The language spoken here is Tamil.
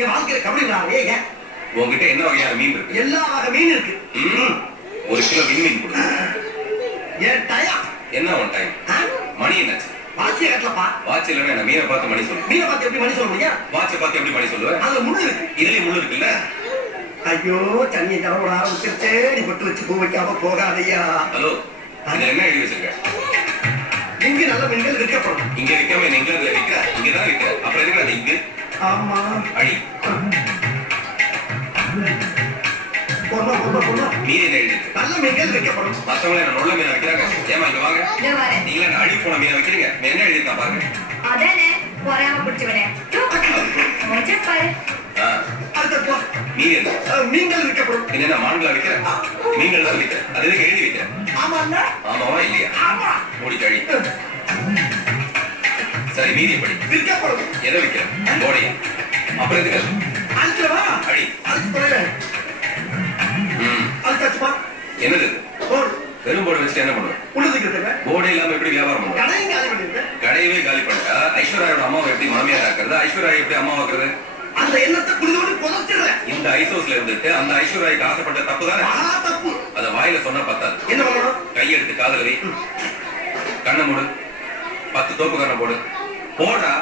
என் வாழ்க்கையில கபடி விளையாடுறே ஏன்? உங்ககிட்ட என்ன வகையான மீன் இருக்கு? எல்லா வகை மீன் இருக்கு. ஒரு கிலோ விண்மீன் கொடுங்க ஏன் டயா? என்ன ஒன் டைம் மணி என்னாச்சு? வாட்சிய கட்டலப்பா. வாட்ச் இல்லைன்னா நான் மீனை பார்த்து மணி சொல்லு. மீனை பார்த்து எப்படி மணி சொல்ல முடியும்? வாட்சை பார்த்து எப்படி மணி சொல்லுவேன் அதுல முள்ளு இருக்கு. இதுலயும் முள்ளு இருக்குல்ல? ஐயோ தண்ணியை தடவிட ஆரம்பிச்சிருச்சே. நீ பட்டு வச்சு பூ வைக்காம போகாதையா. ஹலோ இதுல என்ன எழுதி வச்சிருக்க? இங்கு நல்ல மீன்கள் இருக்கப்படும் இங்க விற்காம என்ன இங்கிலாந்துல விற்கிற? இங்கதான் ஆமா. பொண்ணு பொண்ணு மீன் என்ன எழுதி இருக்கு நல்ல மீன்கள் வைக்கப்படும். மத்தவங்க என்ன நொல்ல மீனை வைக்கிறாங்க. ஏமா இங்க வாங்க. நீங்களே என்ன அடி போன மீனை வைக்கிறீங்க. என்ன எழுதிருக்கா பாருங்க. அதானே பொறாம பிடிச்சவனே பாரு. மீன் மீன்கள் இருக்கப்படும் என்ன மான்களா விற்கிற மீன்கள் தான் விற்கிற அது எதுக்கு எழுதி வைக்கிற? ஆமாண்ணா ஆமாவா இல்லையா? ஆமா. மூடி கழி. சரி மீதி படி. விற்கப்படும். எதை கோடைய அடி என்னது? இது? வெறும் போர்டு என்ன பண்ணுவேன்? உள்ளதுக்கு இல்லாம எப்படி வியாபாரம் பண்ணுவேன்? கடையும் காலி பண்ணிருந்தேன் கடையவே காலி பண்ணிட்டா? ஐஸ்வர்யாவோட அம்மாவை எப்படி மாமியார் ஆக்குறது? ஐஸ்வர்யா எப்படி அம்மா ஆக்குறது? அந்த எண்ணத்தை புரிதோடு புதைச்சிடுறேன் இந்த ஐசோஸ்ல இருந்துட்டு அந்த ஐஸ்வர்யாக்கு ஆசைப்பட்ட தப்பு தானே? தப்பு அத வாயில சொன்னா பத்தாது. என்ன பண்ணணும் கையெடுத்து காதலி கண்ணை மூடு. பத்து தோப்பு கண்ணை போடு. போடா.